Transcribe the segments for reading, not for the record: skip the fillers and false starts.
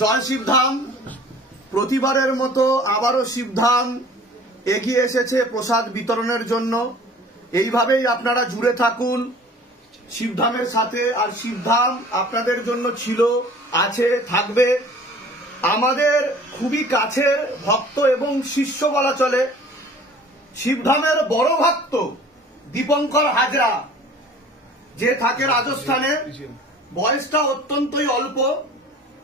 জয় শিবধাম। প্রতিবারের মতো আবারও শিবধাম এগিয়ে এসেছে প্রসাদ বিতরণের জন্য। এইভাবেই আপনারা জুড়ে থাকুন শিবধামের সাথে। আর শিবধাম আপনাদের জন্য ছিল, আছে, থাকবে। আমাদের খুবই কাছের ভক্ত এবং শিষ্য বলা চলে। শিবধামের বড় ভক্ত দীপঙ্কর হাজরা, যে থাকে রাজস্থানে। বয়সটা অত্যন্তই অল্প,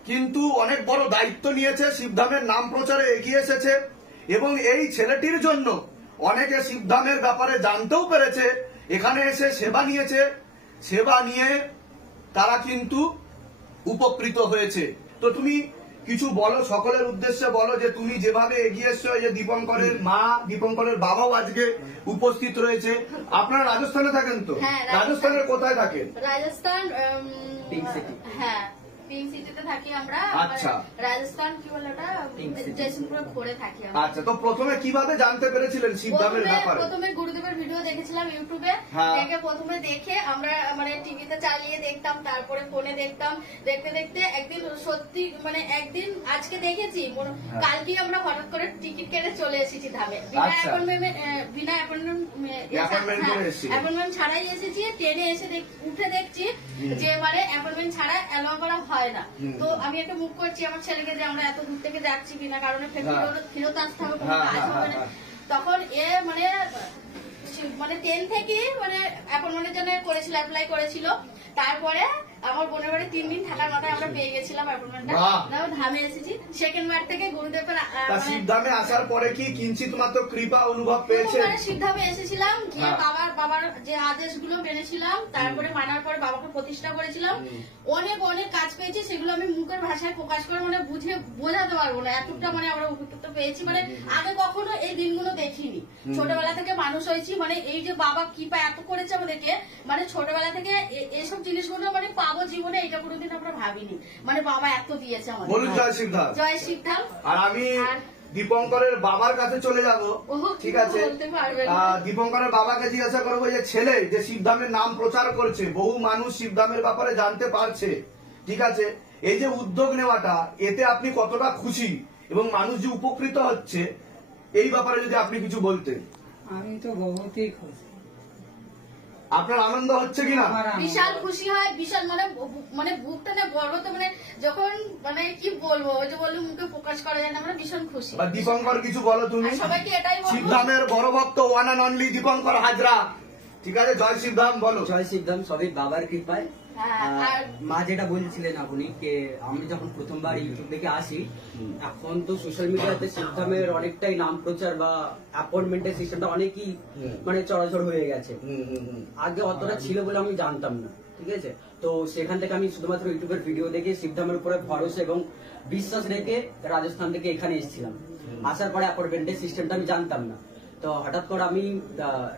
কিন্তু অনেক বড় দায়িত্ব নিয়েছে, শিবধামের নাম প্রচারে এগিয়ে এসেছে। এবং এই ছেলেটির জন্য অনেকে শিবধামের ব্যাপারে জানতেও পেরেছে, এখানে এসে সেবা নিয়েছে। সেবা নিয়ে তারা কিন্তু উপকৃত হয়েছে। তো তুমি কিছু বলো, সকলের উদ্দেশ্যে বলো, যে তুমি যেভাবে এগিয়ে এসছো। এই যে দীপঙ্করের মা, দীপঙ্করের বাবাও আজকে উপস্থিত রয়েছে। আপনারা রাজস্থানে থাকেন তো? রাজস্থানের কোথায় থাকেন? Rajasthan pink city. হ্যাঁ, পিঙ্ক সিটিতে থাকি আমরা। আচ্ছা, রাজস্থান কি বলে ওটা, জয়সিংপুরে ঘুরে থাকি আমরা। আচ্ছা, তো প্রথমে কিভাবে জানতে পেরেছিলেন শিবধামের ব্যাপারে? প্রথমে গুরুদেবের ভিডিও দেখেছিলাম ইউটিউবে। দেখে প্রথমে দেখে আমরা মানে টিভিতে চালিয়ে দেখতাম, তারপরে ফোনে দেখতাম। দেখতে দেখতে একদিন সত্যি মানে একদিন আজকে দেখেছি, কালকে আমরা হঠাৎ করে টিকিট কেটে চলে এসেছি ধামে। বিনা অ্যাপয়েন্টমেন্ট ছাড়াই এসেছি। ট্রেনে এসে উঠে দেখছি যে মানে অ্যাপয়েন্টমেন্ট ছাড়া অ্যালাউ করা হয় না। তো আমি একটা মুখ করছি আমার ছেলেকে যে আমরা এত দূর থেকে যাচ্ছি বিনা কারণে, ফেরত আসতে হবে, কোনো কাজ হবে না। তখন এ মানে মানে 10 থেকে মানে অ্যাপয়েন্টমেন্টের জন্য করেছিল, অ্যাপ্লাই করেছিল। তারপরে আমার বোনের বাড়ি 3 দিন থাকার মাথায় আমরা পেয়ে গেছিলাম অ্যাপয়েন্টমেন্টটা। ধামে এসেছি সেকেন্ড বার থেকে গুরুদেবের। শিবধামে আসার পরে কি কিঞ্চিত মাত্র কৃপা অনুভব পেয়েছে? শিবধামে এসেছিলাম, গিয়ে বাবার যে আদেশগুলো মেনেছিলাম, তারপরে মানার পরে বাবাকে প্রতিষ্ঠা করেছিলাম। অনেক অনেক কাজ পেয়েছি, সেগুলো আমি মুখের ভাষায় প্রকাশ করে মানে বোঝাতে পারবো না, এতটা মানে আমরা উপকৃত পেয়েছি। মানে আগে কখনো এই দিনগুলো দেখিনি। ছোটবেলা থেকে মানুষ হয়েছি, মানে এই যে বাবা কৃপা এত করেছে আমাদেরকে, মানে ছোটবেলা থেকে এসব জিনিসগুলো মানে পাবো জীবনে, এটা কোনোদিন আমরা ভাবিনি। মানে বাবা এত দিয়েছে আমাদের। বলুন জয় শিবধাম। জয় শিবধাম। আর আমি দীপঙ্করের বাবার কাছে চলে যাব, ঠিক আছে? দীপঙ্করের বাবাকে জিজ্ঞাসা করবো, যে ছেলে যে শিবধামের নাম প্রচার করছে, বহু মানুষ শিবধামের ব্যাপারে জানতে পারছে, ঠিক আছে? এই যে উদ্যোগ নেওয়াটা, এতে আপনি কতটা খুশি এবং মানুষ যে উপকৃত হচ্ছে, এই ব্যাপারে যদি আপনি কিছু বলতেন। আমি তো বহুতই খুশি। আপনার আনন্দ হচ্ছে কিনা? বিশাল খুশি হয়, বিশাল মানে বুকটা না গর্বতে, মানে যখন মানে কি বলবো, ওই যে বললো মুখে প্রকাশ করা যায় না, মানে ভীষণ খুশি। দীপঙ্কর কিছু বলো তুমি। সবাইকে এটাই বলবো, শিবধামের বড় ভক্ত one and only Dipankar Hazra, ঠিক আছে? জয় শিবধাম বলো। জয় শিবধাম, সবই বাবার কৃপায়। মা যেটা বলছিলেন আপনি, যে আমি যখন প্রথমবার ইউটিউব থেকে আসি, এখন তো সোশ্যাল মিডিয়াতে শিবধামের অনেকটাই নাম প্রচার বা অ্যাপয়েন্টমেন্টের সিস্টেমটা অনেকই মানে চড়াচড় হয়ে গেছে। আগে অতটা ছিল বলে আমি জানতাম না, ঠিক আছে? তো সেখান থেকে আমি শুধুমাত্র ইউটিউবের ভিডিও দেখে শিবধামের উপরে ভরসা এবং বিশ্বাস রেখে রাজস্থান থেকে এখানে এসেছিলাম। আসার পরে অ্যাপয়েন্টমেন্টের সিস্টেমটা আমি জানতাম না। তো হঠাৎ করে আমি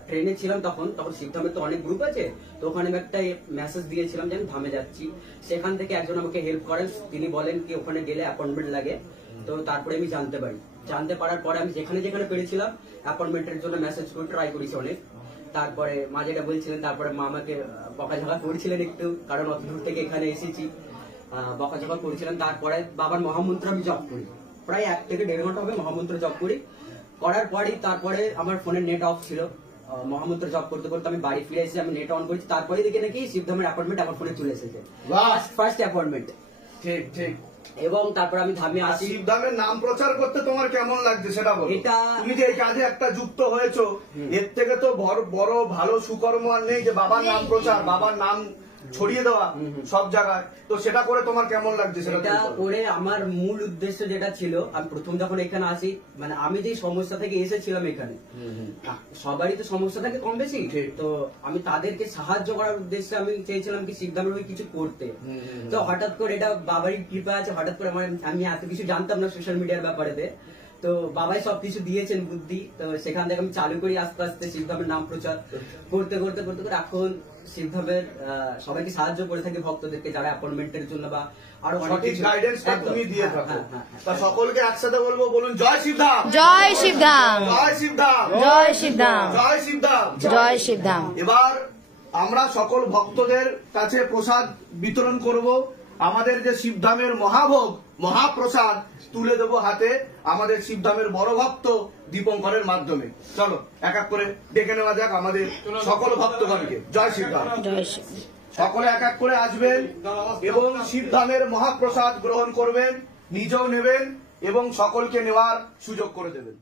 ট্রেনে ছিলাম, তখন শিবধামের তো অনেক গ্রুপ আছে, তো ওখানে আমি একটা মেসেজ দিয়েছিলাম যে আমি ধামে যাচ্ছি। সেখান থেকে একজন আমাকে হেল্প করেন, তিনি বলেন কি ওখানে গেলে অ্যাপয়েন্টমেন্ট লাগে। তো তারপরে আমি জানতে পারি, জানতে পারার পরে আমি যেখানে যেখানে পেরেছিলাম অ্যাপয়েন্টমেন্টের জন্য মেসেজ করে ট্রাই করেছি অনেক। তারপরে মা যেটা বলছিলেন, তারপরে মা আমাকে বকাঝকা করছিলেন একটু, কারণ অত দূর থেকে এখানে এসেছি, বকাঝকা করেছিলেন। তারপরে বাবার মহামন্ত্র আমি জপ করি, প্রায় 1 থেকে 1.5 ঘন্টা হবে মহামন্ত্র জপ করি। করার পরেই তারপরে আমার ফোনের নেট অফ ছিল, মহামন্ত্র জপ করতে করতে আমি বাড়ি ফিরে এসে আমি নেট অন করেছি। তারপরে দেখে নাকি শিবধামের অ্যাপয়েন্টমেন্ট আমার ফোনে চলে এসেছে, ফার্স্ট অ্যাপয়েন্টমেন্ট। ঠিক ঠিক। এবং তারপর আমি ধামে আসি। শিবধামের নাম প্রচার করতে তোমার কেমন লাগছে সেটা বলো। এটা তুমি যে এই কাজে একটা যুক্ত হয়েছো, এর থেকে তো বড় ভালো সুকর্ম আর নেই, যে বাবার নাম প্রচার, বাবার নাম ছড়িয়ে দেওয়া সব জায়গায়। তো সেটা করে তোমার কেমন লাগছে? সেটা করে আমার মূল উদ্দেশ্য যেটা ছিল, আমি প্রথম যখন এখানে আসি, মানে আমি যে সমস্যা থেকে এসেছিলাম এখানে, সবারই তো সমস্যা থাকে কম বেশি, তো আমি তাদেরকে সাহায্য করার উদ্দেশ্যে আমি চেয়েছিলাম কি শিবধামের ওই কিছু করতে। তো হঠাৎ করে এটা বাবারই কৃপা আছে, হঠাৎ করে আমি এত কিছু জানতাম না সোশ্যাল মিডিয়ার ব্যাপারেতে, তো বাবাই সবকিছু দিয়েছেন বুদ্ধি। তো সেখান থেকে আমি চালু করি আস্তে আস্তে শিবধামের নাম প্রচার করতে করতে করতে করে এখন শিবধামের সবাইকে সাহায্য করে থাকি, ভক্তদেরকে যারা অ্যাপয়েন্টমেন্টের জন্য বা আরো সঠিক গাইডেন্সটা তুমি দিয়ে থাকো। তা সকলকে একসাথে বলবো, বলুন জয় শিবধাম। জয় শিবধাম। জয় শিবধাম। জয় শিবধাম। জয় শিবধাম। জয় শিবধাম। এবার আমরা সকল ভক্তদের কাছে প্রসাদ বিতরণ করব। আমাদের যে শিবধামের মহাভোগ মহাপ্রসাদ তুলে দেবো হাতে আমাদের শিবধামের বড় ভক্ত দীপঙ্করের মাধ্যমে। চলো এক এক করে ডেকে নেওয়া যাক আমাদের সকল ভক্তগণকে। জয় শিবধাম। সকলে এক এক করে আসবেন এবং শিবধামের মহাপ্রসাদ গ্রহণ করবেন, নিজেও নেবেন এবং সকলকে নেওয়ার সুযোগ করে দেবেন।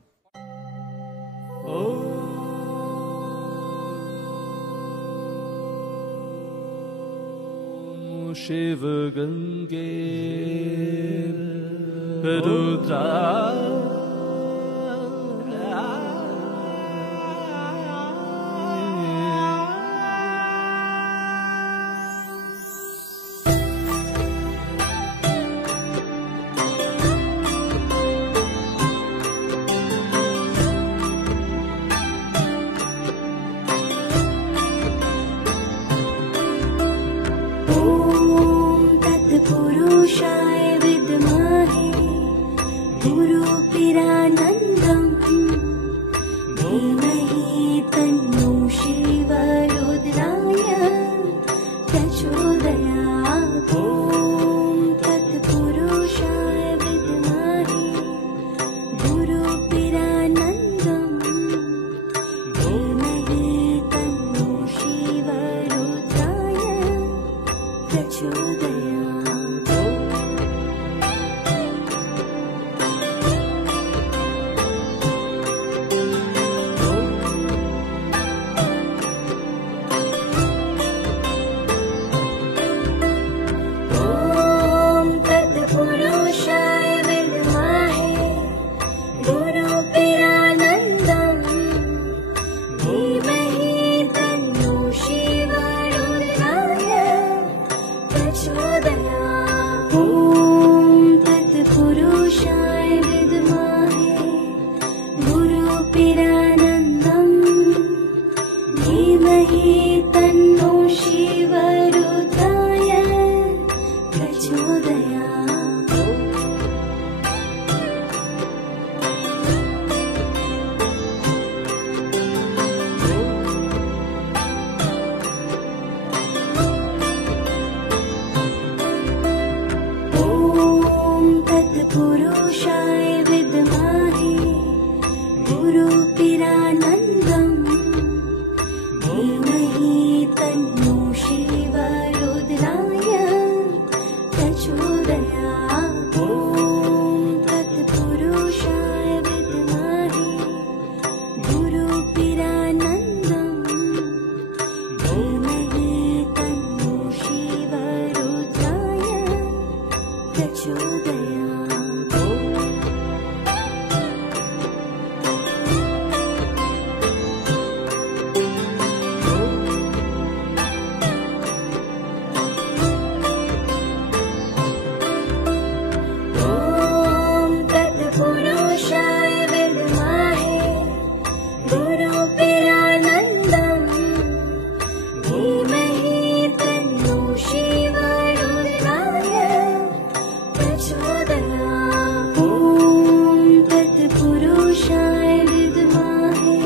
शिव गंगे रुद्रा पुरुषाय विद्महे गुरुपिरानन्दम् धीमहि तन्नो शिव रुद्राय प्रचोदयात्। ॐ तत्पुरुषाय विद्महे गुरुपिरानन्दम् धीमहि तन्नो शिव रुद्राय प्रचोदयात्। पुरुषाय विद्महे गुरुपिरानन्दम् धीमहि तन्नो शिव रुद्राय प्रचोदयात्। ॐ तत्पुरुषाय विद्महे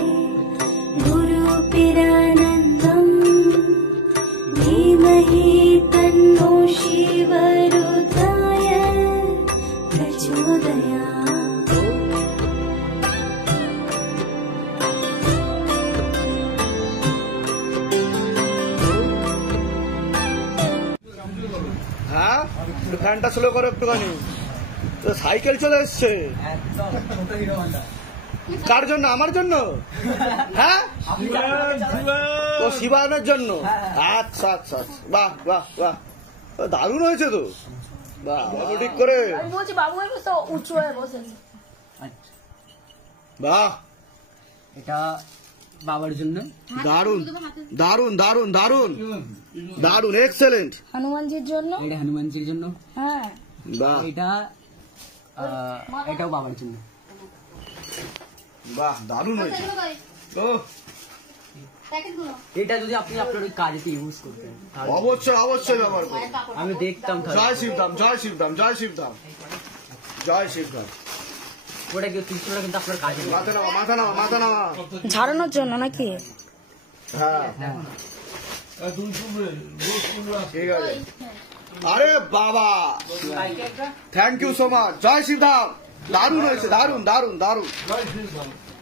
गुरुपिरानन्दम् धीमहि तन्नो शिव रुद्राय प्रचोदयात्। হ্যাঁ, একটু ফ্যানটা স্লো করো একটুখানি। তো সাইকেল চলে এসছে কার জন্য? আমার জন্য? হ্যাঁ, ও শিবায়নের জন্য। আচ্ছা আচ্ছা আচ্ছা, বাহ বাহ বাহ, দারুণ হয়েছে তো। বাহ, ঠিক করে। আমি বলছি বাবু তো উঁচু হয়ে বসেছে। বাহ, এটা বাবার জন্য দারুণ দারুণ দারুণ দারুণ দারুণ, এক্সেলেন্ট। হনুমানজির জন্য, এটা হনুমানজির জন্য। হ্যাঁ, বাহ, এটাও বাবার জন্য। বাহ, দারুণ হয়েছে। ও, এটা যদি আপনি আপনার ওই কাজে ইউজ করতেন অবশ্যই অবশ্যই ব্যবহার করুন। আমি দেখতাম। জয় শিবধাম, জয় শিবধাম, জয় শিবধাম, জয় শিবধাম। ওটা কিছুটা কিন্তু আপনার কাজে মাথা নামা, মাথা নামা, মাথা নামা। ঝাড়ানোর জন্য নাকি? হ্যাঁ, ঠিক আছে। আরে বাবা, থ্যাংক ইউ সো মাচ। জয় শিবধাম। দারুণ হয়েছে, দারুণ দারুণ দারুণ।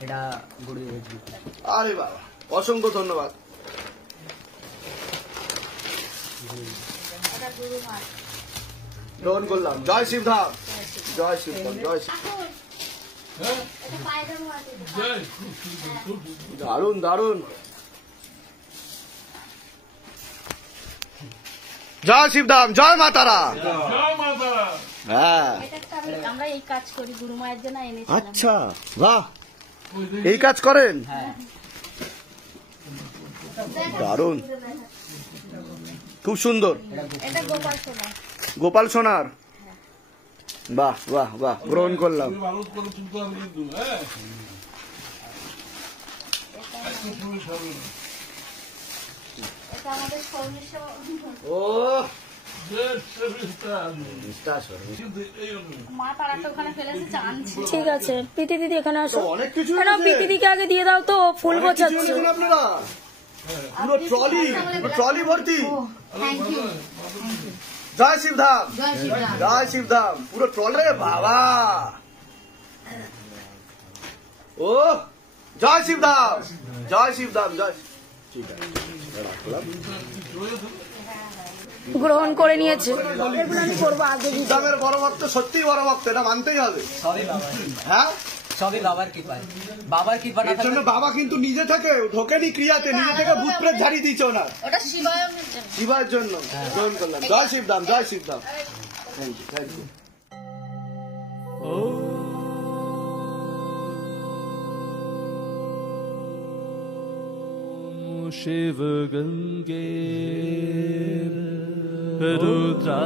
এটা গুরুদেব হয়েছিল। আরে বাবা, অসংখ্য ধন্যবাদ। এটা গুরু মার গ্রহণ করলাম। জয় শিবধাম, জয় শিবধাম, জয় শিব। এটা পায়জামা আছে দারুণ দারুণ। জয় শিবধাম, জয় মাতারা। হ্যাঁ, এটা একটা আমরা এই কাজ করি গুরু মায়ের জন্য এনেছিলাম। আচ্ছা, বাহ, এই কাজ করেন? দারুণ, খুব সুন্দর। এটা গোপাল সোনা। গোপাল সোনার, বাহ বাহ বাহ, গ্রহণ করলাম। এটা আমাদের সৌমিশ্র ও মা তারাটা ওখানে ফেলেছে চাঁদছে। ঠিক আছে, প্রীতি দিদি এখানে আসো। অনেক কিছু কেন প্রীতি দিদিকে আগে দিয়ে দাও তো, ফুল অনেক কিছু গোছাচ্ছে। এনেছেন আপনারা, পুরো ট্রলি, ট্রলি ভর্তি। Thank you. জয় শিবধাম, জয় শিবরাম। জয় শিবধাম, পুরো ট্রলে বাবা। ও জয় শিবধাম, জয় শিবধাম, জয়। ঠিক আছে, রাখলাম। গ্রহণ করে নিয়েছে, এগুলো আমি করবো আগে। শিবধামের বড় ভক্ত, সত্যিই বড় ভক্ত, এটা মানতেই হবে। সবই বাবার, হ্যাঁ, সবই বাবার কৃপায়। বাবার কৃপা না এর জন্য থাকলে বাবা কিন্তু নিজে থেকে ঢোকেনি ক্রিয়াতে, নিজে থেকে ভূত প্রেত ঝাড়িয়ে দিয়েছে ওনার ওটা শিবায়মের জন্য। শিবার জন্য। গ্রহণ করলাম। জয় শিবধাম, জয় Shivdham. Thank you, thank you. Shiv Gange Rudra